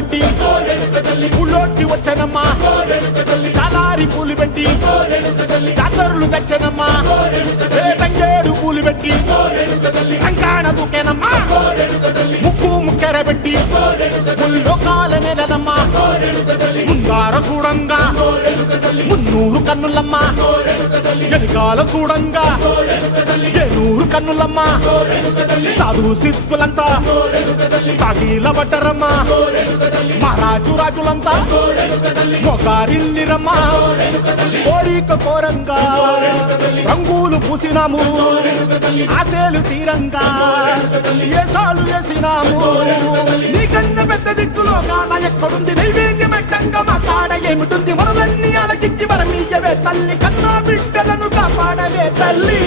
కట్టి ఊళ్ళోకి వచ్చనమ్మా చాలారి పూలు పెట్టి జాతరులు తెచ్చనమ్మా తంగేడు పూలు పెట్టి కంకాణ దూకేనమ్మా ముక్కు ముక్కెర పెట్టి ముల్లోకాల నెలనమ్మా ముందార చూడంగా మున్నూరు కన్నులమ్మా వెనకాల చూడంగా ఏనూరు కన్నులమ్మా సాధు సిద్ధులంతా సాగిల పడ్డరమ్మా మహారాజు రాజులంతా మొగారిల్లిరమ్మా కోరిక కోరంగా రంగులు పూసినాము ఆశలు తీరంగా ఏసాలు వేసినాము నీకన్న పెద్ద దిక్కులో కాడ ఎక్కడుంది నైవేద్యం ఎట్టంగా మా కాడ ఏమిటుంది మనలన్నీ అలకిచ్చి వరమీయవే తల్లి కన్నా బిడ్డలను కాపాడవే తల్లి